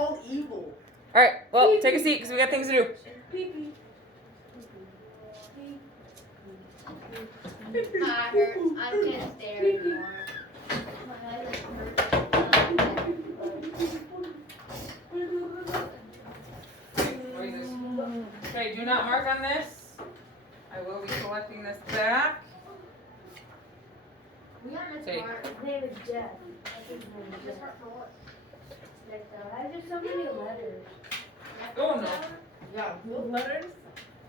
called evil. All right. Well, take a seat because we got things to do. My hurts. I can't stare anymore. My head hurts. Okay, do not mark on this. I will be collecting this back. We got Miss Okay. Mark. His name is Jeff. I think his name is Miss Jeff. Mark for what? I have just so many letters. Oh no. Yeah, what letters?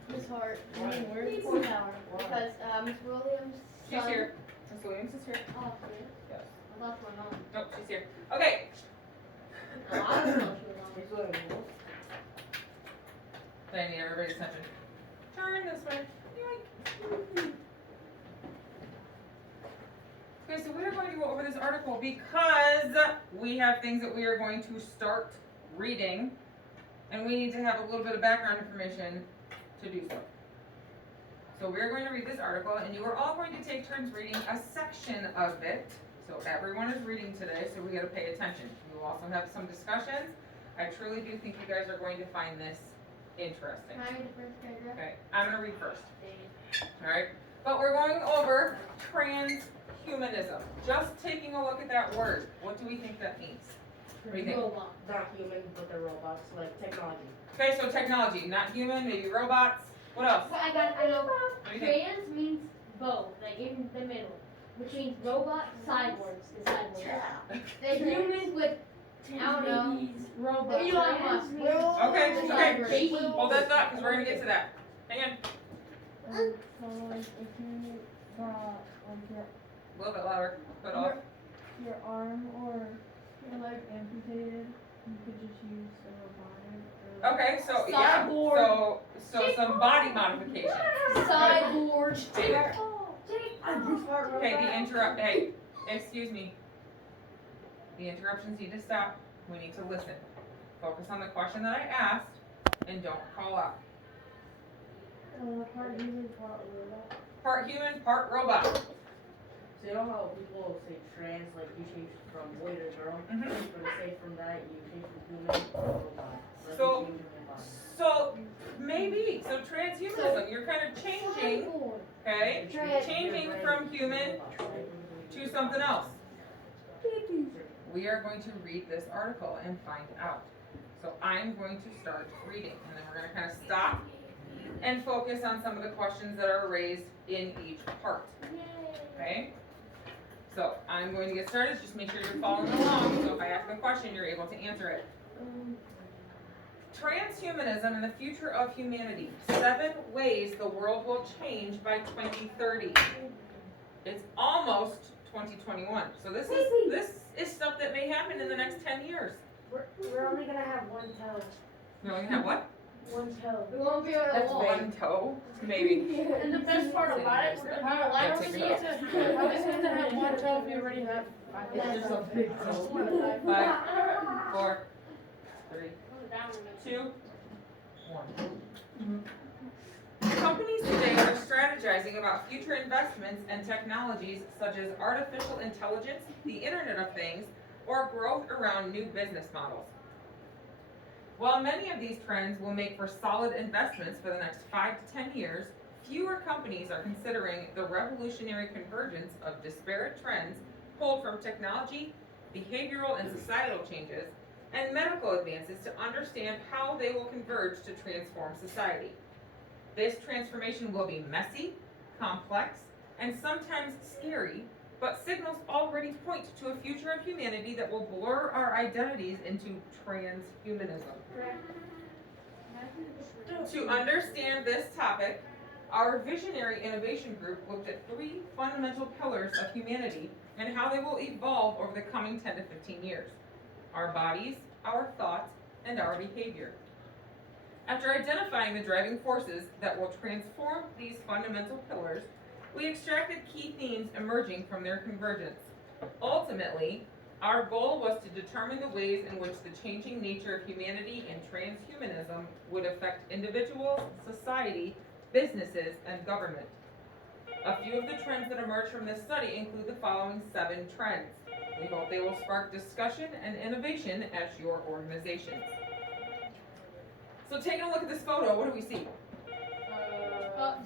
Miss Hart. Why? Fourth hour. Because Miss Williams. She's here. Miss Williams is here. Oh, okay. Yes. I lost my mom. Nope, she's here. Okay. Oh, I don't know she was on. I need everybody's attention. Turn this way. Yoink. Okay, so we are going to go over this article because we have things that we are going to start reading, and we need to have a little bit of background information to do so. So we're going to read this article, and you are all going to take turns reading a section of it. So everyone is reading today, so we got to pay attention. We will also have some discussions. I truly do think you guys are going to find this interesting. Can I read the first paragraph? Okay, I'm going to read first. Alright, but we're going over transhumanism. Just taking a look at that word, what do we think that means? What do you think? Robot. Not human, but they're robots, like technology. Okay, so technology, not human, maybe robots. What else? I know. What do you think? Trans means both, like in the middle. Which means robot, cyborgs, is cyborgs. The humans with, I don't know. Robots. Elon Musk. Okay, hold that thought, because we're going to get to that. Hang on. So like if you got like A little bit louder, but off. your arm or your leg amputated, you could just use a robotic. Okay, so yeah, Cyborg. so some body modifications. Cyborgs. Okay, hey, excuse me. The interruptions need to stop. We need to listen. Focus on the question that I asked and don't call out. Part human, part robot. Part human, part robot. So you know how people say trans, like you change from boy to girl? Mhm. But say from that, you change from human to robot. Like So- you change your body. So maybe, so transhumanism, you're kind of changing, okay? Changing from human to something else. We are going to read this article and find out. So I'm going to start reading, and then we're going to kind of stop and focus on some of the questions that are raised in each part. Okay? So I'm going to get started. Just make sure you're following along. So if I ask a question, you're able to answer it. Transhumanism and the future of humanity. 7 ways the world will change by 2030. It's almost 2021. So this is stuff that may happen in the next 10 years. We're only gonna have one toe. We're only gonna have what? One toe. We won't be able to That's walk. one toe? Maybe. And the best part about it, I don't see it. How is it to have one toe if you already have It's just a big toe. 5, 4, 3, 2, 1. Companies today are strategizing about future investments and technologies such as artificial intelligence, the Internet of Things, or growth around new business models. While many of these trends will make for solid investments for the next 5 to 10 years, fewer companies are considering the revolutionary convergence of disparate trends pulled from technology, behavioral and societal changes, and medical advances to understand how they will converge to transform society. This transformation will be messy, complex, and sometimes scary, but signals already point to a future of humanity that will blur our identities into transhumanism. To understand this topic, our Visionary Innovation Group looked at 3 fundamental pillars of humanity and how they will evolve over the coming 10 to 15 years: our bodies, our thoughts, and our behavior. After identifying the driving forces that will transform these fundamental pillars, we extracted key themes emerging from their convergence. Ultimately, our goal was to determine the ways in which the changing nature of humanity and transhumanism would affect individuals, society, businesses, and government. A few of the trends that emerged from this study include the following 7 trends. We hope they will spark discussion and innovation at your organizations. So taking a look at this photo, what do we see?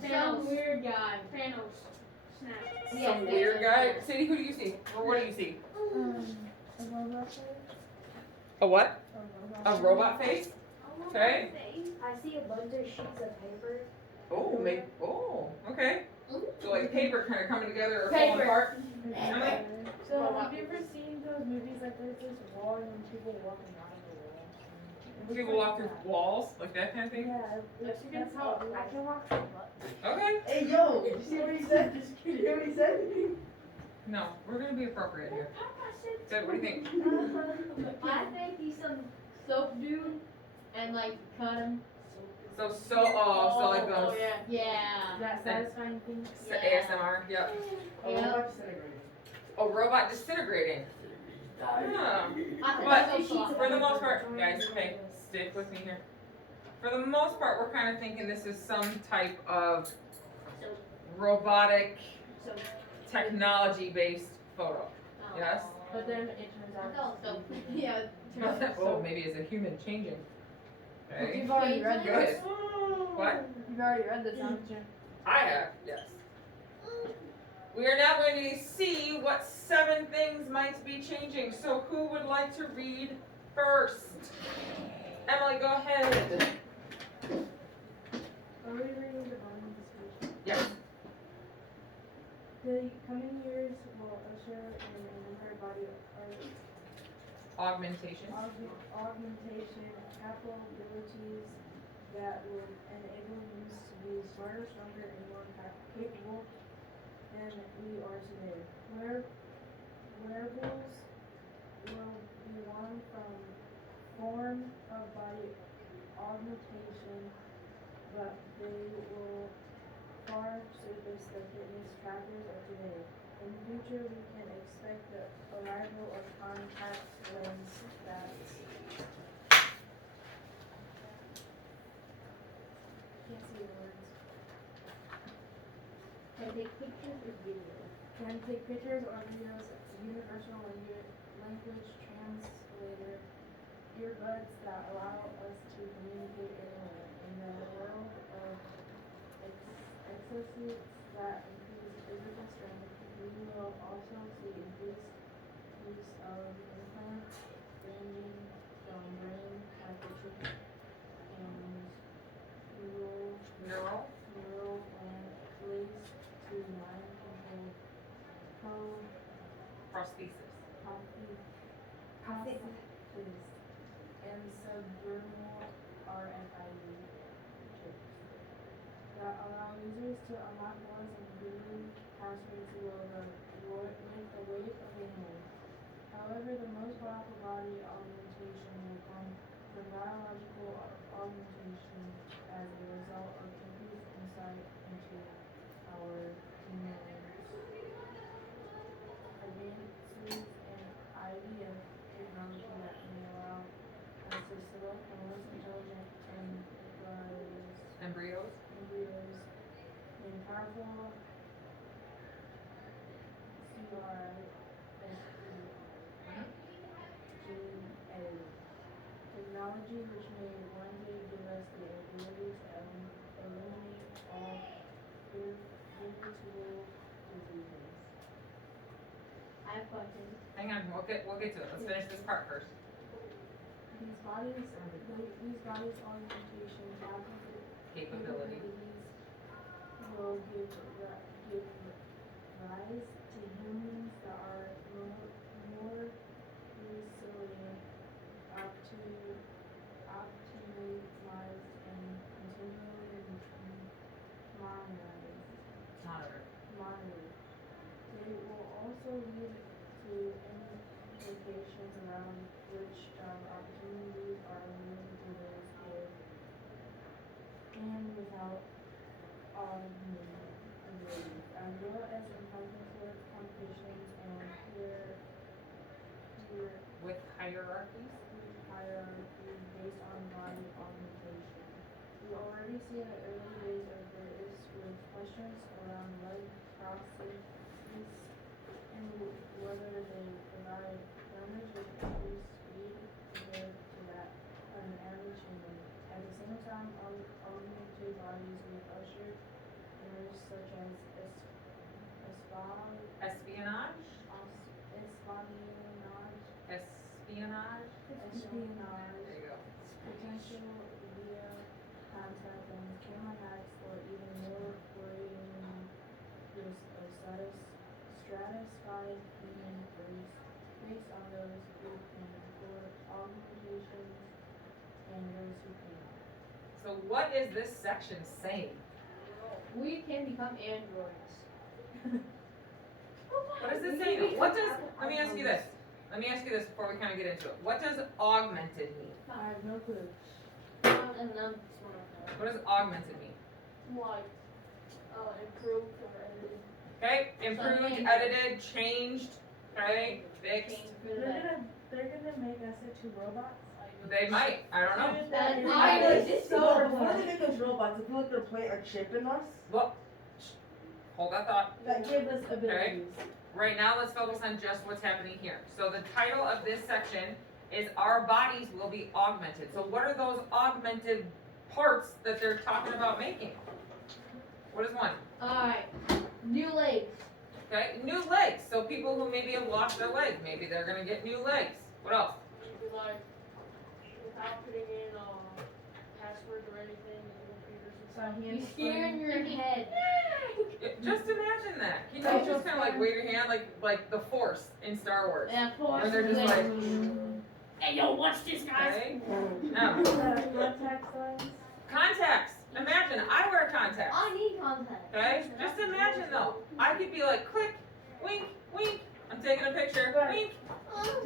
Some weird guy. Thanos. Snap. Yes, Some there's weird a guy? snap. Sadie, who do you see? Or what do you see? A robot face. A what? A A robot face? Okay. I see a bunch of sheets of paper. Oh, maybe. Oh, okay. So like paper kind of coming together or Paper. falling apart. Okay. So Robot have you ever seen those movies like there's this wall and people walking out of the wall? It looks People like walk through that. walls, like that kind of thing. Yeah, Yes, you can that's how it I looks. can walk through buttons. Okay. Hey, yo, you see what he said? Did you hear what he said? No, we're gonna be appropriate here. So what do you think? I think he's some soap dude and like cut him. So like Oh, those yeah. Yeah. Is that satisfying thing? ASMR. Yep. Oh, Yeah. robot disintegrating. A robot disintegrating. Yeah. I think But that's so for the most part, guys, okay, stick with me here. For the most part, we're kind of thinking this is some type of robotic, technology-based photo. Yes? But then it turns I out. thought so. Yeah. Oh, maybe it's a human changing. Okay. You've already read Go this. ahead. What? You've already read this, haven't you? I have, yes. We are now going to see what 7 things might be changing. So who would like to read first? Emily, go ahead. Are we reading the bottom of the speech? Yes. The coming years will usher in an entire body of Augmentation. augmentation capabilities that will enable humans to be smarter, stronger, and more capable than we are today. Wearables will be one form of body augmentation, but they will far surpass the fitness trackers of today. In the future, we can expect the arrival of contact lens that can't see the words. Can take pictures or videos. Can take pictures or videos. Universal language translator. Earbuds that allow us to communicate anywhere. In the world of exosuits that increase physical strength, we will also see increased use of implants ranging from brain microchips and neural plates to mind control Prosthesis. prosthesis and subdermal RFID chips that allow users to unlock doors and hidden passwords with a wave of a hand. However, the most powerful body augmentation will come from biological augmentation as a result of increased insight into our genomes. Advances in IVF technology that may allow us to select the most intelligent Embryos. embryos in powerful gene editing technology, which may one day give us the ability to eliminate all preventable diseases. I have questions. Hang on, we'll get to it. Let's finish this part first. These bodies augmentation Capability. will give rise to humans that are more resilient, optimized, and continually monitored. They will also lead to implications around which job opportunities are limited to those with and without abilities, as well as intelligence towards competitions and With hierarchies. hierarchies based on body augmentation. We already see in the early days of this with questions around leg prostheses and whether they provide espionage, There you go. potential via contact, and camera hacks, or even more worrying risk of stratified human race based on those who can afford augmentations and those who cannot. So what is this section saying? We can become androids. What does it say? What does, let me ask you this. Let me ask you this before we kind of get into it. What does augmented mean? I have no clue. And then What does augmented mean? Like, improved or edited. Okay, improved, edited, changed, okay, fixed. They're gonna make us into robots. They might, I don't know. And I I was was so before they make us robots, I feel like they're putting a chip in us Well, hold that thought. that give us abilities. Right now, let's focus on just what's happening here. So the title of this section is Our Bodies Will Be Augmented. So what are those augmented parts that they're talking about making? What is one? Alright. New legs. Okay, new legs. So people who maybe have lost their legs, maybe they're gonna get new legs. What else? Maybe like, without putting in, passwords or anything in the computers and stuff. You steer in your head. Just imagine that. Can you just kind of like wave your hand like the Force in Star Wars? And of course, Where they're just like, hey yo, watch this guys. okay? No. Contact lens. Contacts. Imagine, I wear contacts. I need contacts. Okay? Just imagine though. I could be like, click, wink, wink. I'm taking a picture. Wink.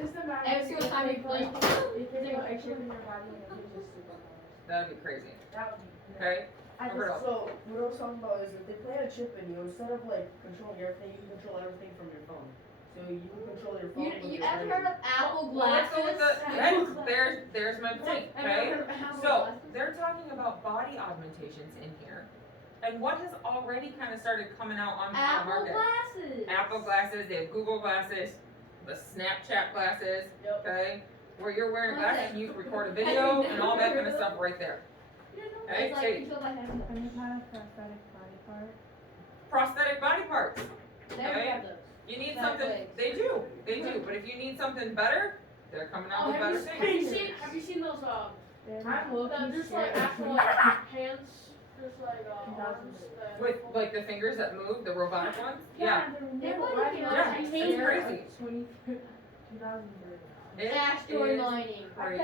Just imagine. Every single time you blink, You can put a chip in your body and it can just superpowers. That'd be crazy. That would be. Okay? I Remember just, so what I was talking about is if they plant a chip in you, instead of like controlling everything, you can control everything from your phone. So you can control your phone with You your ever brain. heard of Apple Well, let's go with glasses? the, there's my point, okay? So, they're talking about body augmentations in here. And what has already kind of started coming out on the Apple market? glasses. Apple glasses, they have Google glasses, the Snapchat glasses, Yep. okay? Where you're wearing glasses and you can record a video and all that kind of stuff right there. Okay, It's like Katie. controlled by hand. Any kind of prosthetic body part. Prosthetic body parts. They already have those. You need Like something, legs. they do, but if you need something better, they're coming out Oh, with have better you things. seen those, I'm looking. just like actual like hands, just like arms that. With like the fingers that move, the robotic ones? Yeah. They're right working on Yeah, it. it's crazy. 2003. It Asteroid is mining. crazy.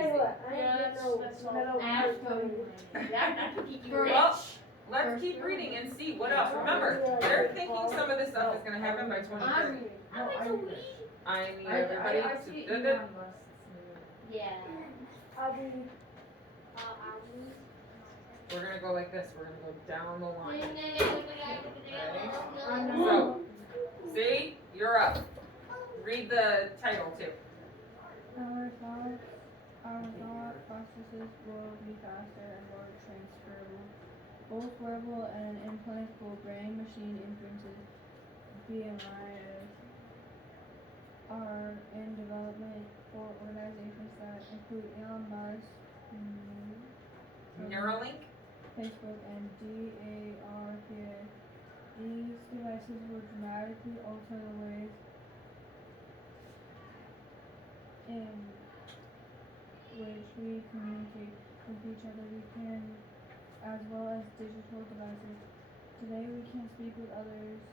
Yeah, that's all. Asteroid That could keep you rich. Well, let's keep reading and see what else. Remember, they're thinking some of this stuff is gonna happen by 2030. I'm into weed. I need everybody I to. see da- Elon da- Musk's Yeah. We're gonna go like this. We're gonna go down the line. new. So, see, you're up. Read the title too. Our thought processes will be faster and more transferable. Both wearable and implantable brain-machine interfaces (BMIs) are in development for organizations that include Elon Musk, Neuralink. Facebook, and DARPA. These devices will dramatically alter the ways in which we communicate with each other. We can, as well as digital devices. Today we can speak with others.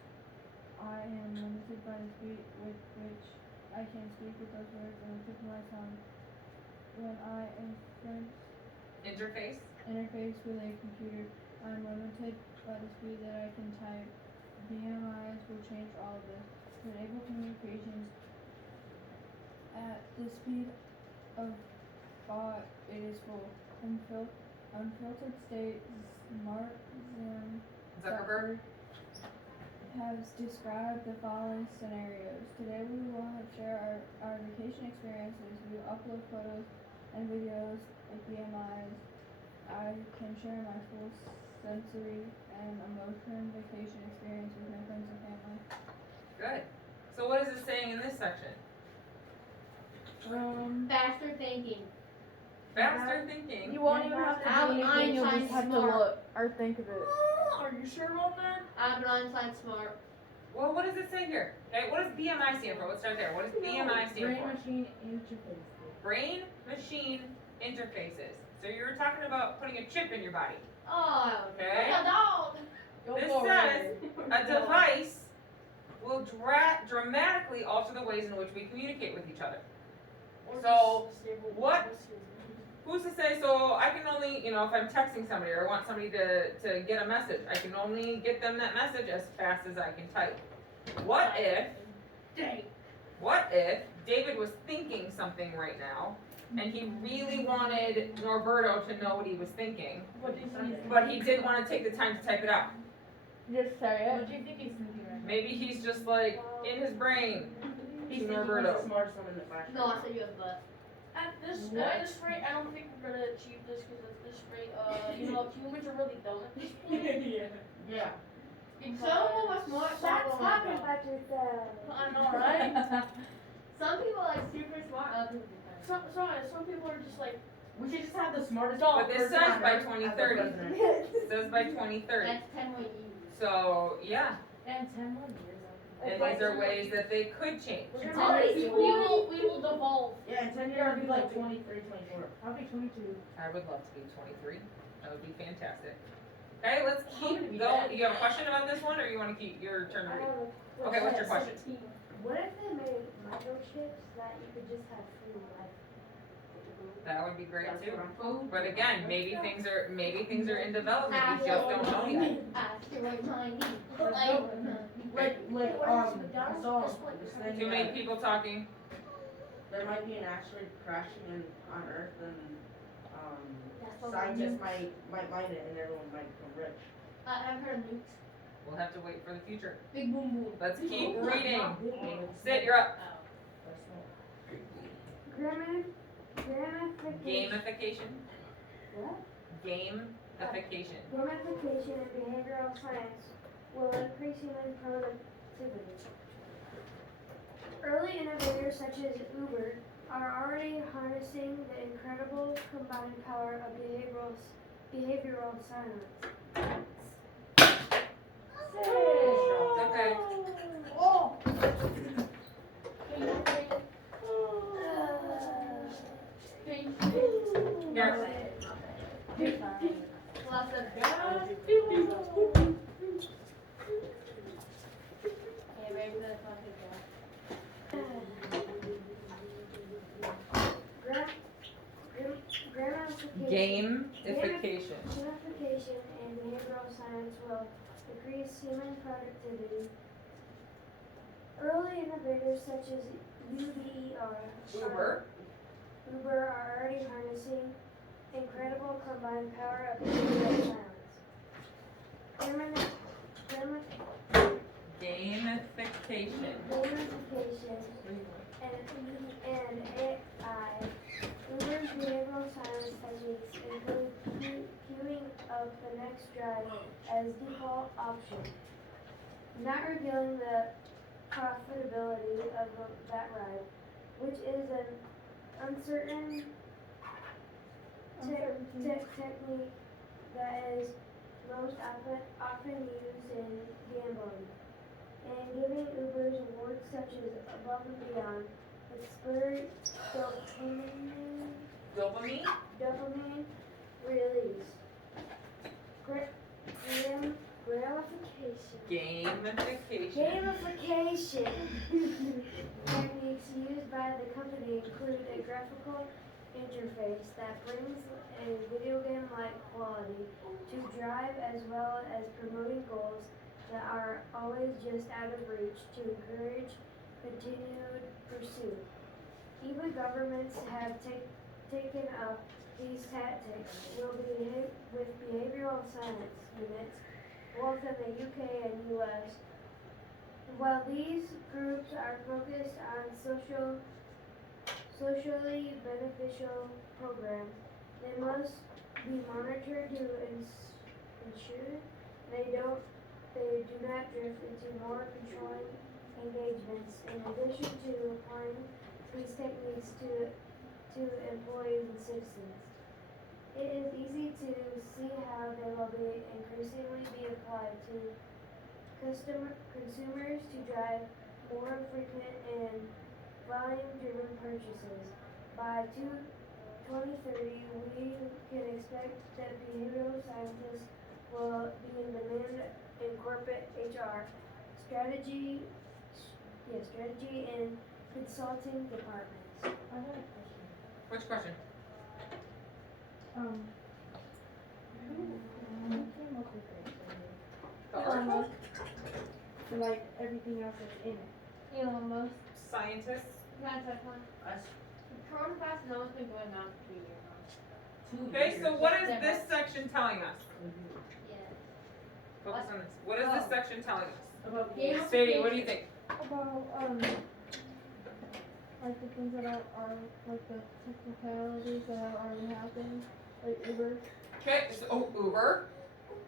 I am limited by the speed with which I can speak with those words on the tip of my tongue. When I Interface. interface with a computer, I am limited by the speed that I can type. BMIs will change all of this to enable communications at the speed of thought. It is full. Unfiltered state. Mark Zuckerberg. has described the following scenarios. Today we will share our vacation experiences. We will upload photos and videos with BMIs. I can share my full sensory and emotion vacation experience with my friends and family. Good. So what is it saying in this section? Faster thinking. Faster thinking. You won't even have to Albert do anything, you'll Einstein just have to smart. look or think of it. Are you sure about that? Albert Einstein smart. Well, what does it say here? Okay, what does BMI stand for? Let's start there. What does BMI stand Brain for? machine interface. Brain machine interfaces. So you're talking about putting a chip in your body. Oh, Okay. no, dog. This says a device will dramatically alter the ways in which we communicate with each other. So, what? Who's to say, so I can only, if I'm texting somebody or I want somebody to get a message, I can only get them that message as fast as I can type. What if David was thinking something right now and he really wanted Norberto to know what he was thinking, but he didn't want to take the time to type it out? Just say What it. do you think he's thinking right now? Maybe he's just like in his brain. He's thinking he's Norberto. the smartest one in the faction. No, I said you have butt. At this rate, I don't think we're gonna achieve this because at this rate, humans are really dumb at this point. Yeah. Some people are smart, some That's people are happened dumb. back with I know, right? Some people are like super smart, other people are dumb. Some people are just like, We should just have the smartest But this person says on by Earth as the 2030. president. It says by 2030. That's 10 more years. So, yeah. And 10 more years. And these are ways that they could change. In 10 Oh, years, it's we will devolve. Yeah, in 10 years it'll be like 23, 24. I'll be 22. I would love to be 23. That would be fantastic. Okay, let's I'm gonna keep be going. dead. You have a question about this one, or you want to keep your turn to read? Okay, what's your question? What if they made microchips that you could just have free life? That would be great That's too. what I'm- But again, maybe things are in development. We just don't know yet. Asteroid mining. Like, I saw this thing Too many that people talking. there might be an asteroid crashing on Earth and That's what scientists we might mine it and everyone might become rich. I've heard of nukes. We'll have to wait for the future. Big boom boom. Let's keep reading. Sid, you're up. Gamification. Gamification. What? Gamification. Gamification and behavioral science will increase human productivity. Early innovators such as Uber are already harnessing the incredible combined power of behavioral science. Okay. Oh! Here. Lots of Okay, ready for the fucking Gamification. Gamification and behavioral science will increase human productivity. Early innovators such as Uber. Uber are already harnessing incredible combined power of behavioral science. Gamification. Gamification and AI. Uber's behavioral science techniques include queuing up the next drive as default option, not revealing the profitability of that ride, which is an uncertain technique that is most often used in gambling, and giving Uber's awards such as Above and Beyond, the spur dopamine release. Gamification techniques used by the company include a graphical interface that brings a video game-like quality to drive, as well as promoting goals that are always just out of reach to encourage continued pursuit. Even governments have taken up these tactics with behavioral science units, both in the UK and US. While these groups are focused on socially beneficial programs, they must be monitored to ensure they do not drift into more controlling engagements. In addition to applying these techniques to employees and citizens, it is easy to see how they will increasingly be applied to consumers to drive more frequent and volume-driven purchases. By 2030, we can expect that behavioral scientists will be in demand in corporate HR, strategy and consulting departments. I have a question. Which question? Who came up with it? The article? For like everything else that's in it. Elon Musk. Scientists. That's that one. Us, The coronavirus has always been going on for 2 years now. 2 Okay, years. so what is this section telling us? Yeah. Focus on this. What is this Oh. section telling us? About Game Sadie, what do you think? About like the things that are like the technicalities that have already happened, like Uber. Okay, so Uber.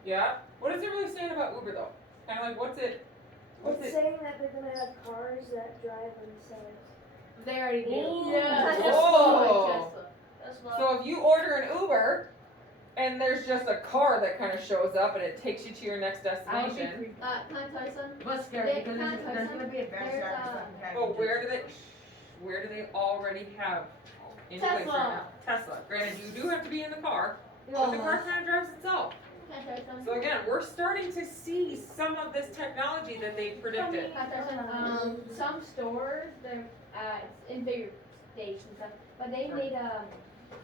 Yeah. What is it really saying about Uber though? Kind of like what's it? It's saying that they're gonna have cars that drive themselves. They already do. Ooh. Yeah. Oh. That's not. So if you order an Uber and there's just a car that kind of shows up and it takes you to your next destination. Can I tell you something? But scary They- because can I there's tell you gonna be advanced There's, driver fucking packages. But where do they already have in place right now? Tesla. Granted, you do have to be in the car, but the car kind of drives itself. Can I tell you something? So again, we're starting to see some of this technology that they predicted. Can I tell you something? Some stores, they're it's in bigger states and stuff, but they made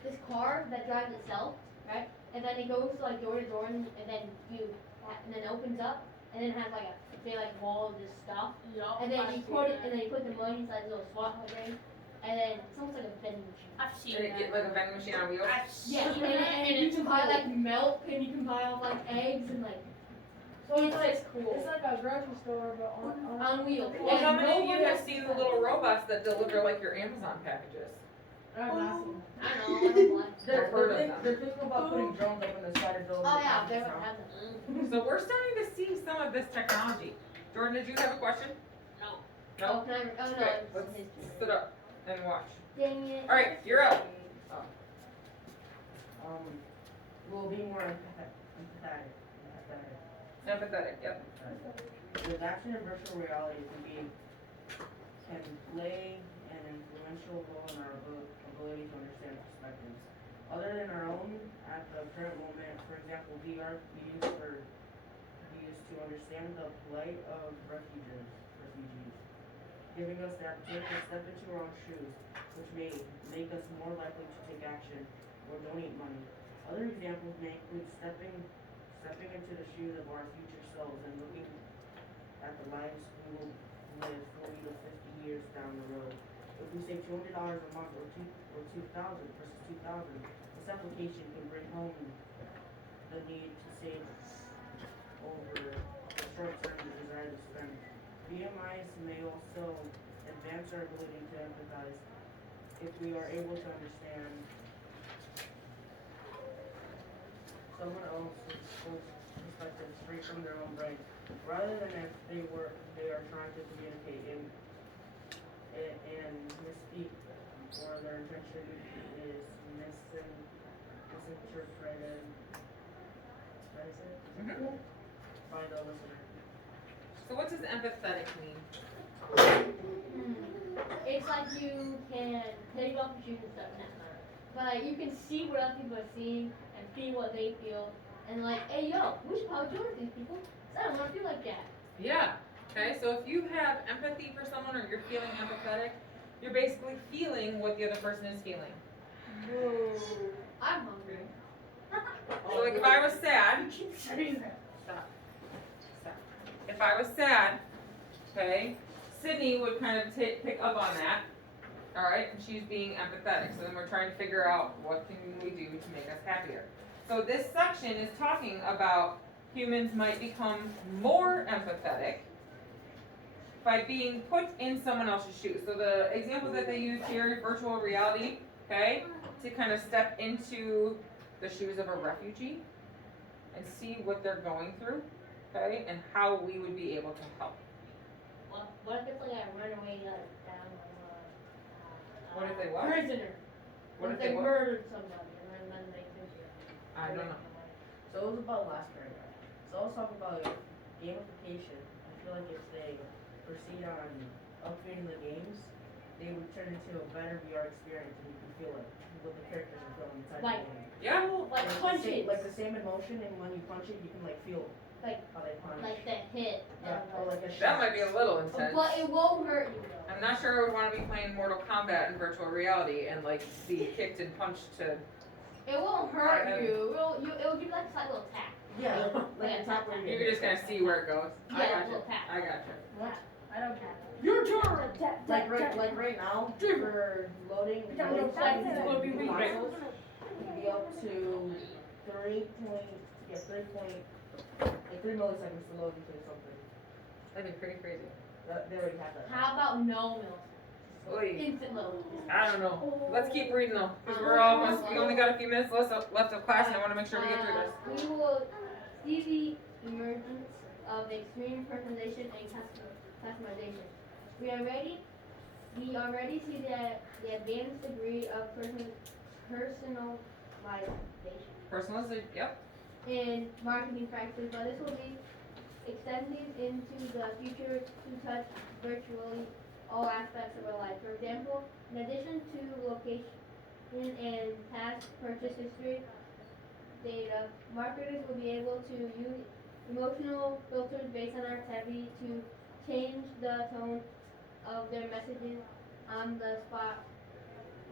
this car that drives itself, right? And then it goes like door to door, and then and then opens up, and then has like a say like wall of this stuff, Yup, and then I've you seen put it, that. and then you put the money inside the little slot thing, and then it's almost like a vending machine. I've seen And it get like a vending machine on wheels. Yeah, and you can buy like milk, and you can buy all like eggs and like. So It's like just cool. it's like a grocery store but on On wheels. Well, how And many of nobody you have else seen the does little it. robots that deliver like your Amazon packages? I don't know, I don't like. They're, I've heard they're, of think, them. they're thinking about putting drones up in the side of buildings. Oh yeah, and they stuff. would have them. So we're starting to see some of this technology. Jordan, did you have a question? No. No? Oh, can I? Oh no, Okay, it's let's history. sit up and watch. Dang it. Alright, you're up. We'll be more empathetic. Empathetic, yep. The adoption of virtual reality can play an influential role in our ability to understand perspectives other than our own at the current moment. For example, VR we use to understand the plight of refugees, giving us the opportunity to step into our own shoes, which may make us more likely to take action or donate money. Other examples may include stepping into the shoes of our future selves and looking at the lives we will live 40 to 50 years down the road. If we save $200 a month or 2,000 versus 2,000, this application can bring home the need to save over the short term desire to spend. BMIs may also advance our ability to empathize if we are able to understand someone else's perspective straight from their own brain, rather than if they are trying to communicate and misspeak, or their intention is misinterpreted. That is it? Mhm. By the listener. So what does empathetic mean? It's like you can take off your shoes and stuff now. But like, you can see what other people are seeing and feel what they feel. And like, hey yo, we should probably join these people. 'Cause I don't want to feel like that. Yeah. Okay, so if you have empathy for someone or you're feeling empathetic, you're basically feeling what the other person is feeling. I'm hungry. So like if I was sad, stop. If I was sad, okay, Sydney would kind of pick up on that. All right, and she's being empathetic. So then we're trying to figure out what can we do to make us happier. So this section is talking about humans might become more empathetic by being put in someone else's shoes. So the example that they use here, virtual reality, okay, to kind of step into the shoes of a refugee and see what they're going through, okay, and how we would be able to help. What if it's like a runaway down What if they what? prisoner? What if they they what? murdered somebody and then they I don't know. So it was about last paragraph. So I was talking about gamification. I feel like if they proceed on upgrading the games, they would turn into a better VR experience and you can feel like what the characters are feeling inside Like- the game. Yeah. Like the punches. same, like the same emotion, and when you punch it, you can like feel Like- how they punch. Like the hit. Yeah, or like a That shot. might be a little intense. But it won't hurt you though. I'm not sure I would want to be playing Mortal Kombat in virtual reality and like be kicked and punched to. It won't hurt you. It'll give you like a slight little tap. Yeah, Yeah. like the top where You can just kind of see where it goes. Yeah, I a gotcha. little tap. I gotcha. I don't care. Your turn. Tap, Like tap, tap. right now, for loading Don't know, consoles, it's gonna be consoles, real. it can be up to 3 milliseconds to load into something. That'd be pretty crazy. They already have that. How about no milk? Oy. Instant load. I don't know. Let's keep reading though, because we only got a few minutes left of class, and I want to make sure we get through this. We will see the emergence of extreme personalization and customization. We already see the advanced degree of personalization Personalization. Yep. in marketing practices, but this will be extended into the future to touch virtually all aspects of our life. For example, in addition to location and past purchase history data, marketers will be able to use emotional filters based on our activity to change the tone of their messages on the spot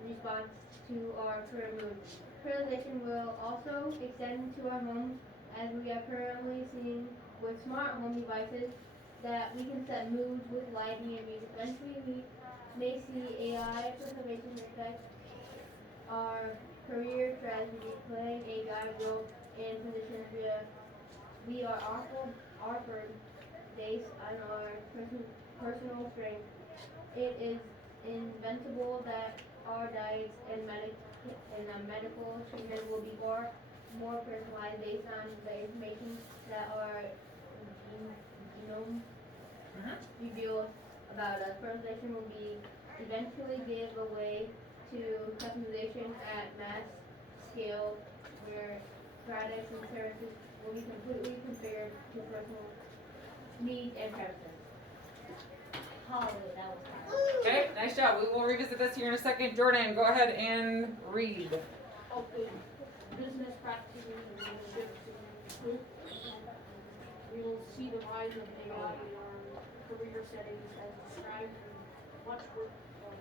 response to our current mood. Personalization will also extend to our homes, as we are currently seeing with smart home devices that we can set moods with lighting and music. Eventually, we may see AI personalization affect our career strategy, playing a guide role in positions where we are offered based on our personal strength. It is inventable that our diets and medical treatment will be more personalized based on the information that our genome reveals about us. Personalization will be eventually give away to customization at mass scale, where products and services will be completely configured to personal needs and preferences. Hallelujah, that was hard. Okay, nice job. We will revisit this here in a second. Jordan, go ahead and read. Okay, business practices and relationships improve. We will see the rise of AI in our career settings as described, and much work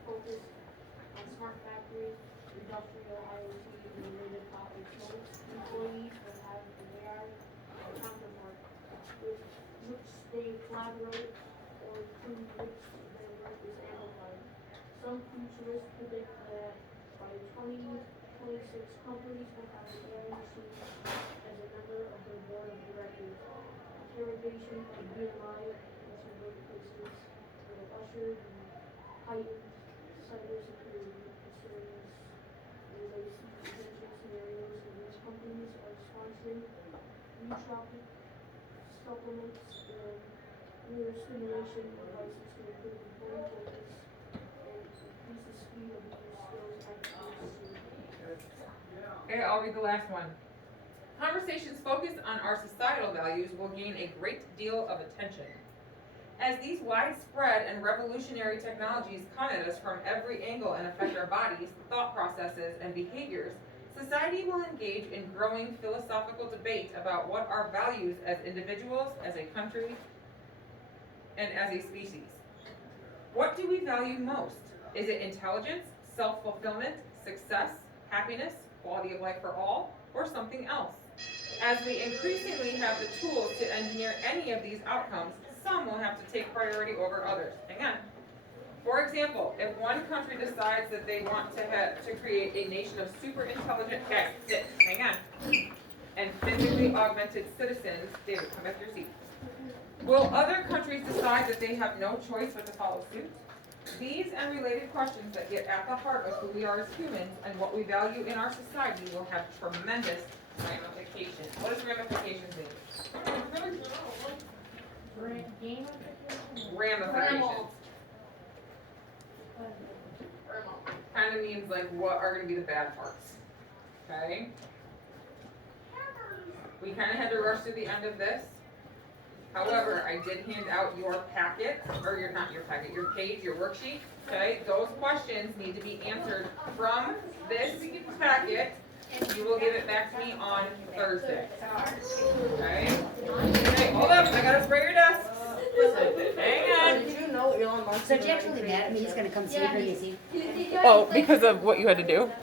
focus on smart factories, industrial IoT, and related topics. Most employees will have an AI counterpart with which they collaborate or through which their work is amplified. Some futurists predict that by 2026, companies will have an AI machine as a member of their board of directors. Interrogation of BMI into workplaces will usher the heightened cybersecurity concerns as they see potential scenarios in which companies are sponsoring nootropic supplements and neurostimulation devices to improve employee focus and increase the speed of user skills acquisition. Okay, I'll read the last one. Conversations focused on our societal values will gain a great deal of attention. As these widespread and revolutionary technologies come at us from every angle and affect our bodies, thought processes, and behaviors, society will engage in growing philosophical debate about what our values as individuals, as a country, and as a species. What do we value most? Is it intelligence, self-fulfillment, success, happiness, quality of life for all, or something else? As we increasingly have the tools to engineer any of these outcomes, some will have to take priority over others. Hang on. For example, if one country decides that they want to create a nation of super intelligent, hang on, and physically augmented citizens, David, come back to your seat. Will other countries decide that they have no choice but to follow suit? These and related questions that get at the heart of who we are as humans and what we value in our society will have tremendous ramifications. What does ramifications mean? Ramifications. Kind of means like what are going to be the bad parts. Okay? We kind of had to rush to the end of this. However, I did hand out your packet, or not your packet, your page, your worksheet, okay? Those questions need to be answered from this packet. You will give it back to me on Thursday. Okay? Okay, hold up, I gotta spray your desk. Hang on. Did you know Elon Musk? So did you actually mad at me? He's gonna come see her, you see? Oh, because of what you had to do?